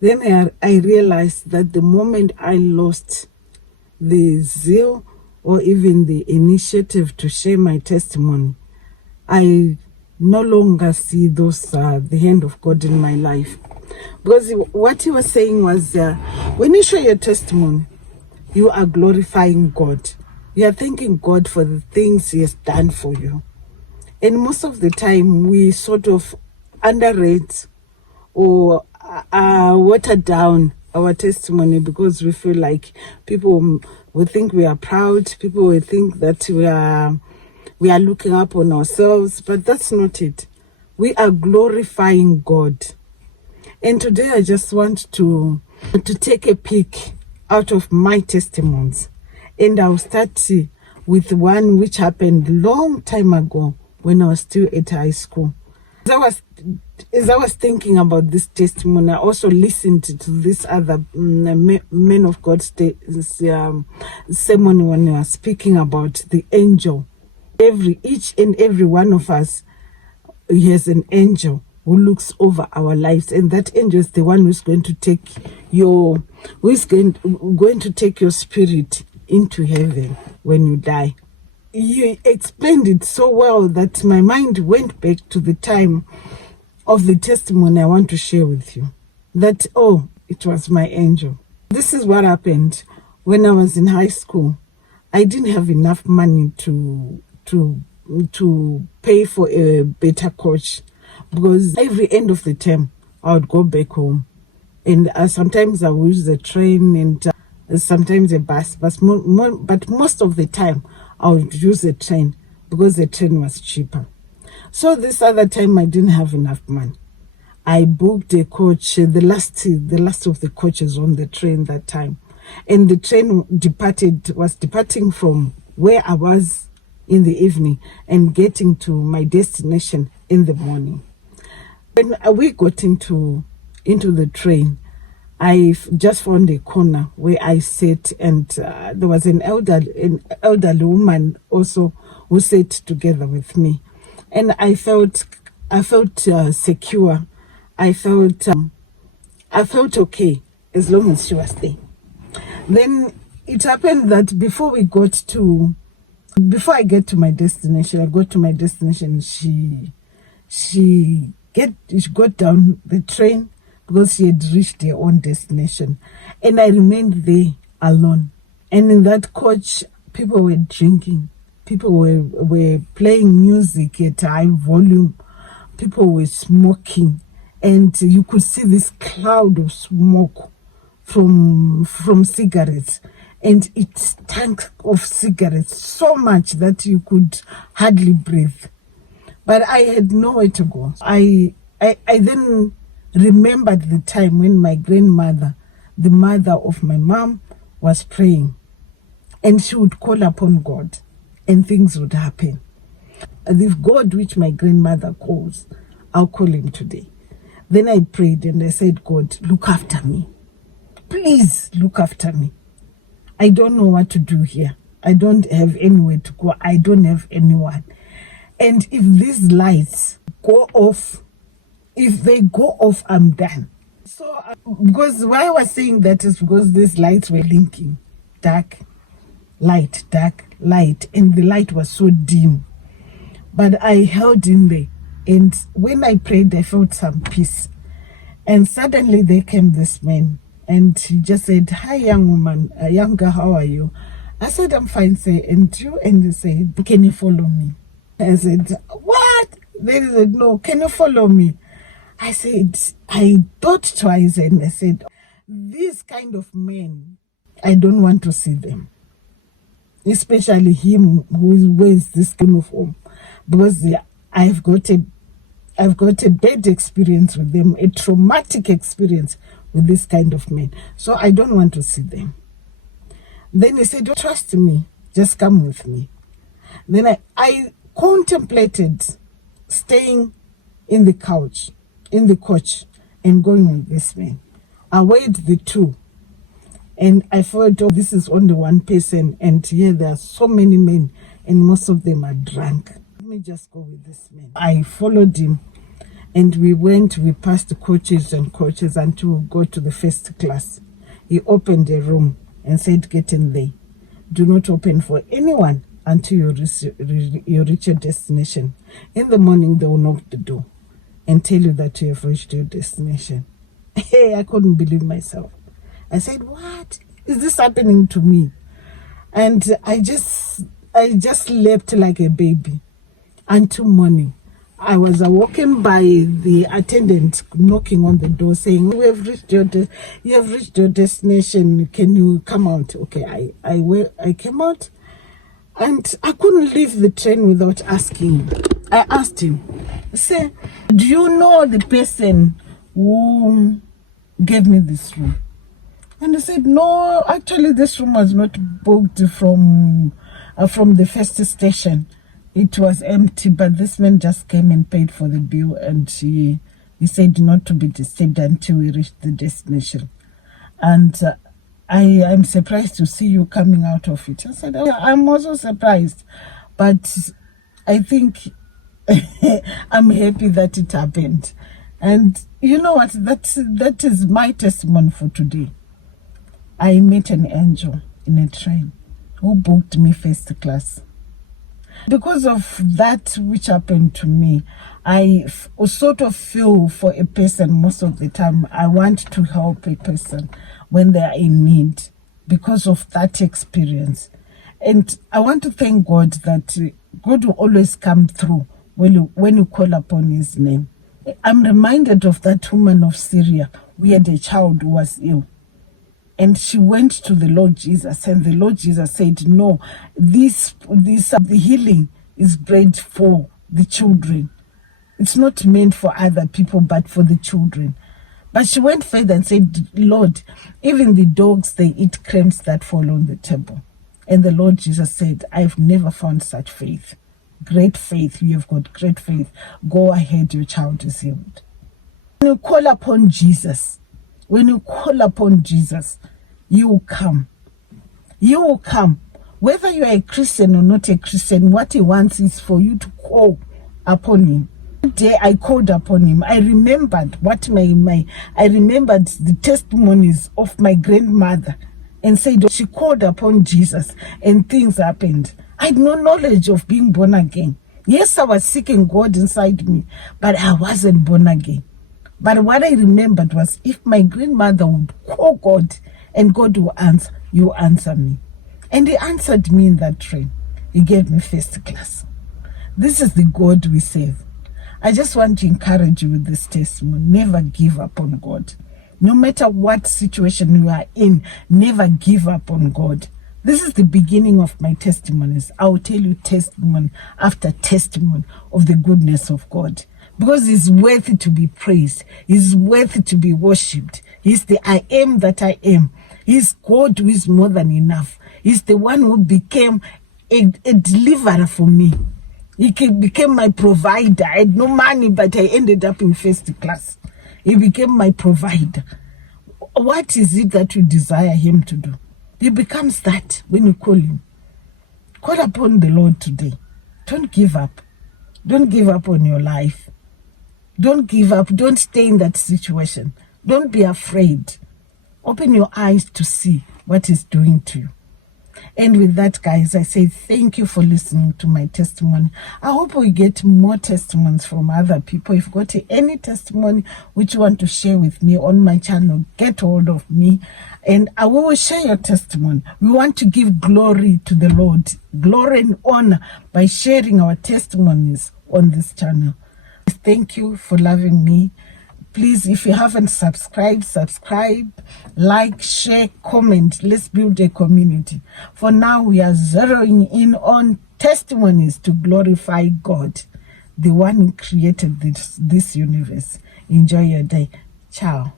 Then I realized that the moment I lost the zeal or even the initiative to share my testimony, I no longer see the hand of God in my life. Because what he was saying was, when you share your testimony, you are glorifying God. You are thanking God for the things he has done for you. And most of the time, we sort of underrate or water down our testimony because we feel like people will think we are proud. People will think that we are looking up on ourselves, but that's not it. We are glorifying God. And today I just want to take a peek out of my testimonies. And I'll start with one which happened long time ago when I was still at high school. As I was thinking about this testimony, I also listened to this other men of God sermon when they were speaking about the angel. Each and every one of us has an angel who looks over our lives, and that angel is the one who's going to take your spirit into heaven when you die. You explained it so well that my mind went back to the time of the testimony I want to share with you. That, it was my angel. This is what happened when I was in high school. I didn't have enough money to pay for a better coach, because every end of the term I would go back home, and sometimes I would use the train and sometimes a bus, but most of the time I would use a train because the train was cheaper. So this other time I didn't have enough money. I booked a coach, the last of the coaches on the train that time, and the train was departing from where I was in the evening and getting to my destination in the morning. When we got into the train, I just found a corner where I sat, and there was an elderly woman also who sat together with me, and I felt secure. I felt okay as long as she was there. Then it happened that before I get to my destination, she got down the train because she had reached her own destination, and I remained there alone. And in that coach, people were drinking, people were playing music at high volume, people were smoking, and you could see this cloud of smoke from cigarettes, and it stank of cigarettes so much that you could hardly breathe. But I had nowhere to go. I then remembered the time when my grandmother, the mother of my mom, was praying, and she would call upon God and things would happen. The God which my grandmother calls, I'll call him today. Then I prayed and I said, God, look after me. Please look after me. I don't know what to do here. I don't have anywhere to go. I don't have anyone. And if these lights go off, I'm done. So, because why I was saying that is because these lights were blinking. Dark, light, and the light was so dim. But I held in there, and when I prayed, I felt some peace. And suddenly there came this man, and he just said, "Hi, young woman, young girl, how are you?" I said, "I'm fine, sir. And you?" And he said, "Can you follow me?" I said, "What?" Then he said, "No, can you follow me?" I said, I thought twice, and I said, "These kind of men, I don't want to see them. Especially him who wears this uniform, because I've got a bad experience with them, a traumatic experience with this kind of men. So I don't want to see them." Then he said, "Don't trust me, just come with me." Then I contemplated staying in the coach, and going with this man. I weighed the two, and I thought, this is only one person, and here there are so many men, and most of them are drunk. Let me just go with this man. I followed him, And we passed coaches and coaches until we got to the first class. He opened a room and said, get in there. Do not open for anyone until you reach your destination. In the morning, they will knock the door and tell you that you have reached your destination. Hey, I couldn't believe myself. I said, what? Is this happening to me? And I just slept like a baby until morning. I was walking by the attendant knocking on the door saying, you have reached your destination. Can you come out? Okay, I came out and I couldn't leave the train without asking. I asked him, say, do you know the person who gave me this room? And he said, no, actually this room was not booked from the first station. It was empty, but this man just came and paid for the bill, and he said not to be disturbed until we reached the destination. And I am surprised to see you coming out of it. I said, oh, I'm also surprised, but I think I'm happy that it happened. And you know what? That is my testimony for today. I met an angel in a train who booked me first class. Because of that which happened to me, I sort of feel for a person most of the time. I want to help a person when they are in need because of that experience. And I want to thank God that God will always come through when you call upon his name. I'm reminded of that woman of Syria who had a child who was ill. And she went to the Lord Jesus, and the Lord Jesus said, no, the healing is bred for the children. It's not meant for other people, but for the children. But she went further and said, Lord, even the dogs, they eat crumbs that fall on the table. And the Lord Jesus said, I've never found such faith. Great faith, you have got great faith. Go ahead, your child is healed. When you call upon Jesus, you will come. You will come. Whether you are a Christian or not a Christian, what he wants is for you to call upon him. That day I called upon him. I remembered I remembered the testimonies of my grandmother and said she called upon Jesus and things happened. I had no knowledge of being born again. Yes, I was seeking God inside me, but I wasn't born again. But what I remembered was, if my grandmother would call God and God will answer, you answer me. And he answered me in that train. He gave me first class. This is the God we serve. I just want to encourage you with this testimony. Never give up on God. No matter what situation you are in, never give up on God. This is the beginning of my testimonies. I will tell you testimony after testimony of the goodness of God. Because he's worthy to be praised. He's worthy to be worshipped. He's the I am that I am. He's God who is more than enough. He's the one who became a deliverer for me. He became my provider. I had no money, but I ended up in first class. He became my provider. What is it that you desire him to do? He becomes that when you call him. Call upon the Lord today. Don't give up. Don't give up on your life. Don't give up. Don't stay in that situation. Don't be afraid. Open your eyes to see what he's doing to you. And with that, guys, I say thank you for listening to my testimony. I hope we get more testimonies from other people. If you've got any testimony which you want to share with me on my channel, get hold of me and I will share your testimony. We want to give glory to the Lord, glory and honor by sharing our testimonies on this channel. Thank you for loving me. Please, if you haven't subscribed, subscribe, like, share, comment. Let's build a community. For now, we are zeroing in on testimonies to glorify God, the one who created this universe. Enjoy your day. Ciao.